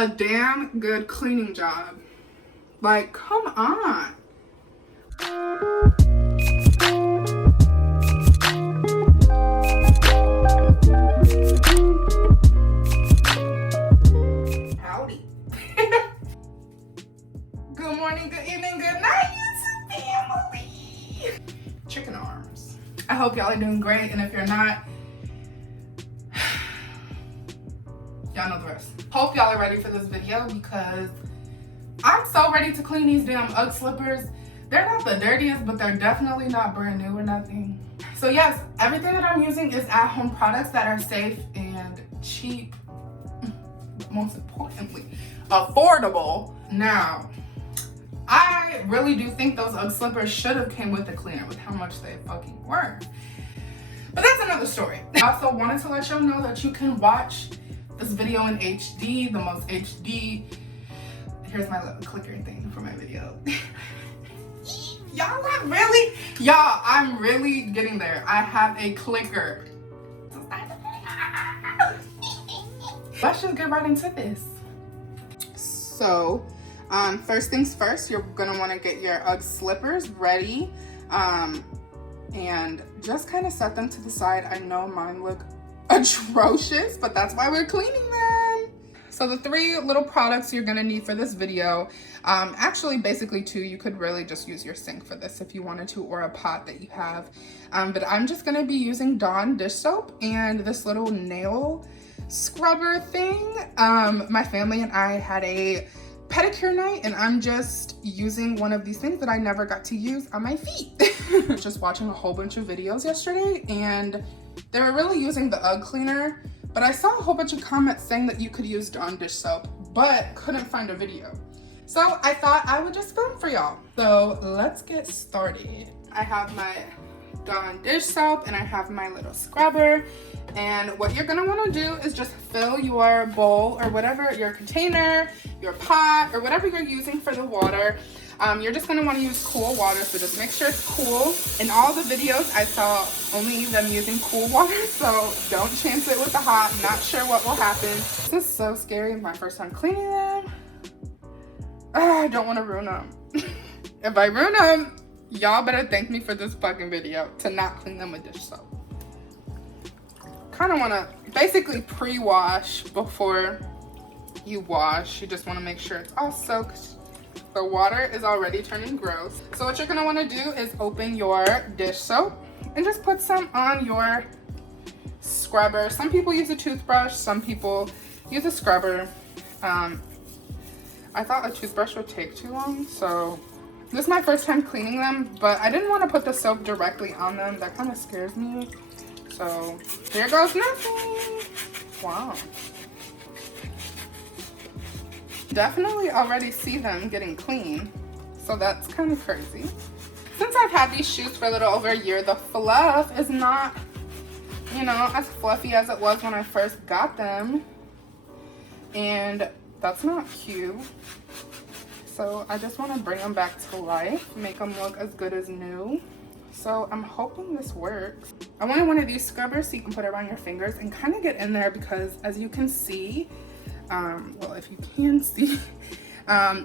a damn good cleaning job. Like, come on. Howdy. Good morning, good evening, good night, YouTube family. Chicken arms. I hope y'all are doing great, and if you're not, y'all know the rest. Hope y'all are ready for this video because I'm so ready to clean these damn Ugg slippers. They're not the dirtiest, but they're definitely not brand new or nothing. So yes, everything that I'm using is at-home products that are safe and cheap. Most importantly, affordable. Now, I really do think those Ugg slippers should have came with a cleaner with how much they fucking were. But that's another story. I also wanted to let y'all know that you can watch this video in HD, the most HD. Here's my little clicker thing for my video. Y'all not really? Y'all, I'm really getting there. I have a clicker. Let's just get right into this. So, first things first, you're gonna wanna get your Ugg slippers ready and just kind of set them to the side. I know mine look atrocious, but that's why we're cleaning them. So the three little products you're gonna need for this video, actually basically two. You could really just use your sink for this if you wanted to, or a pot that you have. But I'm just gonna be using Dawn dish soap and this little nail scrubber thing. My family and I had a pedicure night, and I'm just using one of these things that I never got to use on my feet. Just watching a whole bunch of videos yesterday, and they were really using the Ugg cleaner, but I saw a whole bunch of comments saying that you could use Dawn dish soap, but couldn't find a video. So I thought I would just film for y'all. So let's get started. I have my Dawn dish soap and I have my little scrubber. And what you're gonna wanna do is just fill your bowl or whatever, your container, your pot, or whatever you're using for the water. You're just gonna wanna use cool water, so just make sure it's cool. In all the videos, I saw only them using cool water, so don't chance it with the hot. Not sure what will happen. This is so scary, my first time cleaning them. I don't wanna ruin them. If I ruin them, y'all better thank me for this fucking video to not clean them with dish soap. Kind of want to basically pre-wash before you wash. You just want to make sure it's all soaked. The water is already turning gross. So what you're going to want to do is open your dish soap and just put some on your scrubber. Some people use a toothbrush, some people use a scrubber. I thought a toothbrush would take too long, so this is my first time cleaning them, but I didn't want to put the soap directly on them. That kind of scares me. So here goes nothing. Wow. Definitely already see them getting clean. So that's kind of crazy. Since I've had these shoes for a little over a year, the fluff is not, you know, as fluffy as it was when I first got them. And that's not cute. So I just want to bring them back to life, make them look as good as new. So I'm hoping this works. I wanted one of these scrubbers so you can put it around your fingers and kind of get in there, because as you can see, well, if you can see,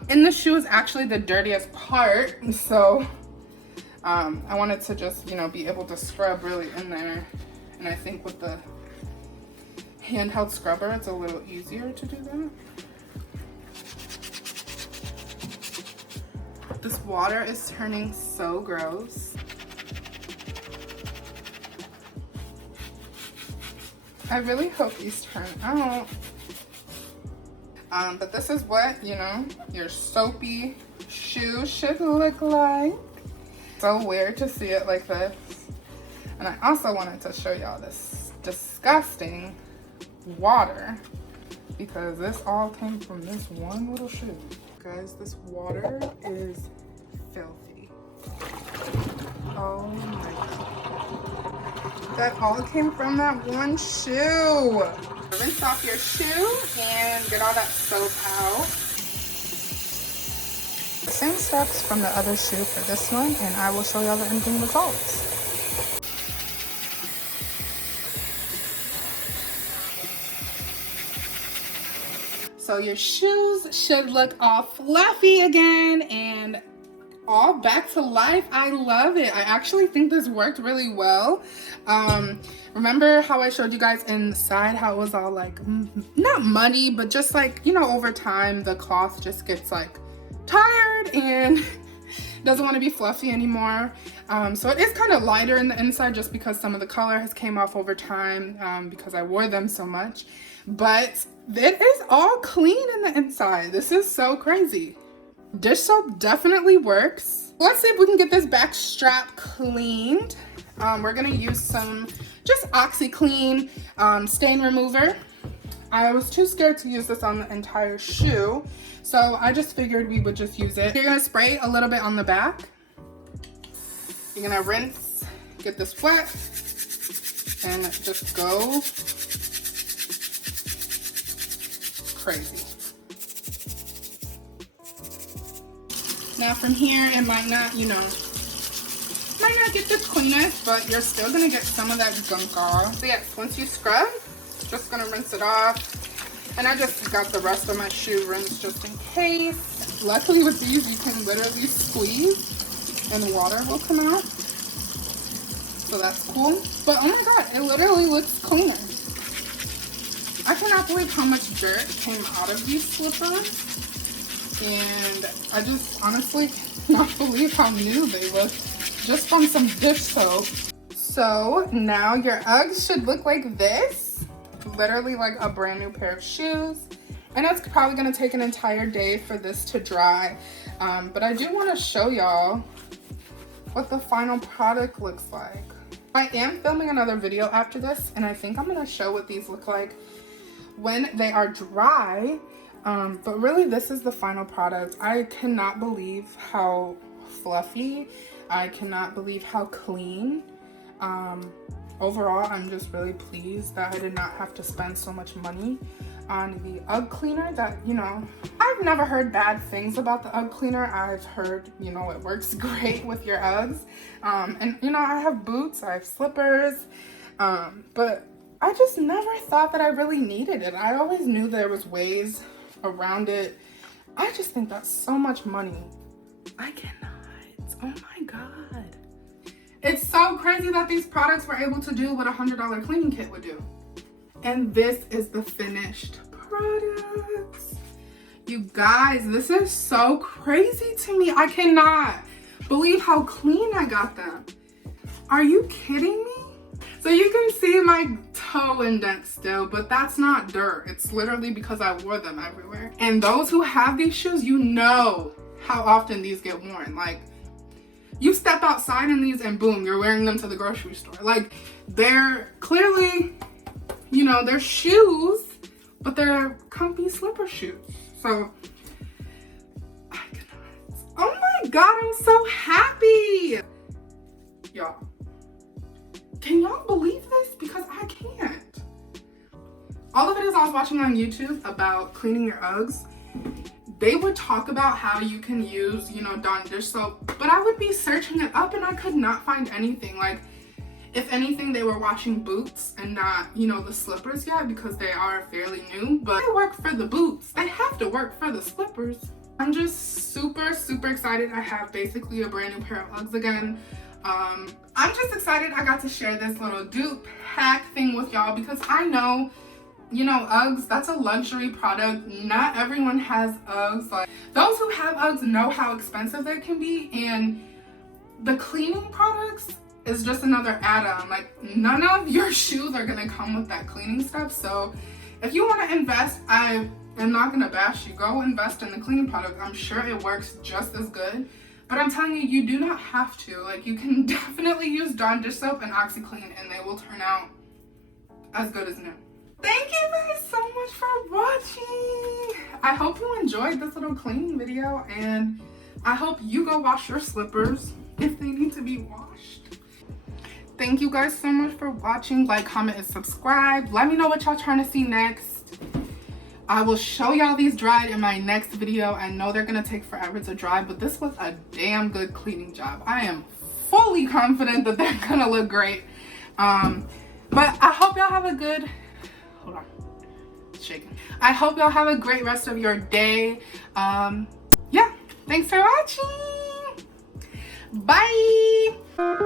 in the shoe is actually the dirtiest part. So I wanted to just, you know, be able to scrub really in there. And I think with the handheld scrubber, it's a little easier to do that. This water is turning so gross. I really hope these turn out. But this is what, you know, your soapy shoe should look like. So weird to see it like this. And I also wanted to show y'all this disgusting water, because this all came from this one little shoe. Guys, this water is filthy. Oh my God. That all came from that one shoe. Rinse off your shoe and get all that soap out. Same steps from the other shoe for this one, and I will show y'all the ending results. So your shoes should look all fluffy again and all back to life. I love it. I actually think this worked really well. Remember how I showed you guys inside how it was all like, not muddy, but just like, you know, over time the cloth just gets like tired and doesn't want to be fluffy anymore. So it is kind of lighter in the inside just because some of the color has came off over time because I wore them so much. But it is all clean in the inside. This is so crazy. Dish soap definitely works. Let's see if we can get this back strap cleaned. We're gonna use some just OxiClean stain remover. I was too scared to use this on the entire shoe, so I just figured we would just use it. You're gonna spray a little bit on the back. You're gonna rinse, get this wet, and just go crazy. Now from here, it might not, you know, might not get the cleanest, but you're still gonna get some of that gunk off. So yes, once you scrub, just gonna rinse it off. And I just got the rest of my shoe rinsed just in case. Luckily with these, you can literally squeeze and water will come out. So that's cool. But oh my God, it literally looks cleaner. I cannot believe how much dirt came out of these slippers. And I just honestly cannot believe how new they look just from some dish soap. So now your Uggs should look like this, literally like a brand new pair of shoes. And it's probably gonna take an entire day for this to dry. But I do wanna show y'all what the final product looks like. I am filming another video after this, and I think I'm gonna show what these look like when they are dry. But really this is the final product. I cannot believe how fluffy, I cannot believe how clean. Overall, I'm just really pleased that I did not have to spend so much money on the UGG cleaner that, you know, I've never heard bad things about the UGG cleaner. I've heard, you know, it works great with your Uggs. And, you know, I have boots, I have slippers, but I just never thought that I really needed it. I always knew there was ways around it. I just think that's so much money. I cannot. Oh my God. It's so crazy that these products were able to do what a $100 cleaning kit would do. And this is the finished products. You guys, this is so crazy to me. I cannot believe how clean I got them. Are you kidding me? So you can see my toe indent still, but that's not dirt. It's literally because I wore them everywhere. And those who have these shoes, you know how often these get worn. Like, you step outside in these and boom, you're wearing them to the grocery store. Like, they're clearly, you know, they're shoes, but they're comfy slipper shoes. So, I cannot. Oh my God, I'm so happy. Y'all. Can y'all believe this? Because I can't. All the videos I was watching on YouTube about cleaning your Uggs, they would talk about how you can use, you know, Dawn dish soap, but I would be searching it up and I could not find anything. Like, if anything, they were watching boots and not, you know, the slippers yet because they are fairly new, but they work for the boots. They have to work for the slippers. I'm just super, super excited. I have basically a brand new pair of Uggs again. I'm just excited I got to share this little dupe hack thing with y'all because I know, you know, Uggs, that's a luxury product. Not everyone has Uggs. Like, those who have Uggs know how expensive they can be, and the cleaning products is just another add-on. Like, none of your shoes are gonna come with that cleaning stuff. So if you want to invest, I am not gonna bash you. Go invest in the cleaning product. I'm sure it works just as good. But I'm telling you, you do not have to. Like, you can definitely use Dawn dish soap and OxiClean and they will turn out as good as new. Thank you guys so much for watching. I hope you enjoyed this little cleaning video, and I hope you go wash your slippers if they need to be washed. Thank you guys so much for watching. Like, comment, and subscribe. Let me know what y'all trying to see next. I will show y'all these dried in my next video. I know they're gonna take forever to dry, but this was a damn good cleaning job. I am fully confident that they're gonna look great. But I hope y'all have a good, hold on, shaking. I hope y'all have a great rest of your day. Yeah, thanks for watching. Bye.